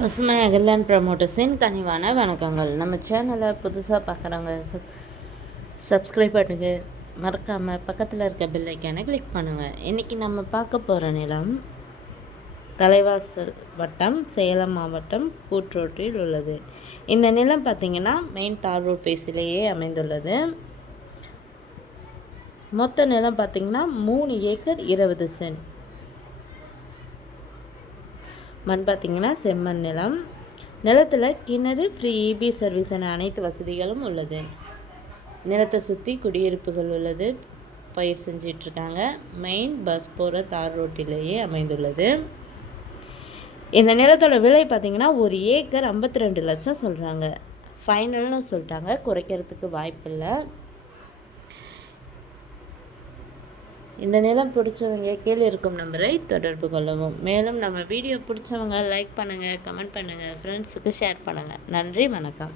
பசுமை அகர்லேண்ட் ப்ரமோட்டர்ஸின் கனிவான வணக்கங்கள். நம்ம சேனலை புதுசாக பார்க்குறவங்க சப்ஸ்கிரைப் பண்ணுங்க, மறக்காமல் பக்கத்தில் இருக்க பெல் ஐக்கானை கிளிக் பண்ணுங்கள். இன்றைக்கி நம்ம பார்க்க போகிற நிலம் தலைவாசல் வட்டம், சேலம் மாவட்டம், கூட்ரோட்டில் உள்ளது. இந்த நிலம் பார்த்திங்கன்னா மெயின் தார் ரோட் ஃபேஸிலேயே அமைந்துள்ளது. மொத்த நிலம் பார்த்திங்கன்னா 3 ஏக்கர் 20 சென்ட். மண் பார்த்திங்கன்னா செம்மண் நிலம். நிலத்தில் கிணறு, ஃப்ரீ இபி சர்வீஸ் என அனைத்து வசதிகளும் உள்ளது. நிலத்தை சுற்றி குடியிருப்புகள் உள்ளது. பயிர் செஞ்சிட்ருக்காங்க. மெயின் பஸ் போகிற தார் ரோட்டிலேயே அமைந்துள்ளது. இந்த நிலத்தோட விலை பார்த்திங்கன்னா 1 ஏக்கர் 52 லட்சம் சொல்கிறாங்க. ஃபைனல்னு சொல்லிட்டாங்க, குறைக்கிறதுக்கு வாய்ப்பில்லை. இந்த நிலம் பிடிச்சவங்க கீழே இருக்கும் நம்பரை தொடர்பு கொள்ளவும். மேலும் நம்ம வீடியோ பிடிச்சவங்க லைக் பண்ணுங்கள், கமெண்ட் பண்ணுங்கள், ஃப்ரெண்ட்ஸுக்கு ஷேர் பண்ணுங்கள். நன்றி, வணக்கம்.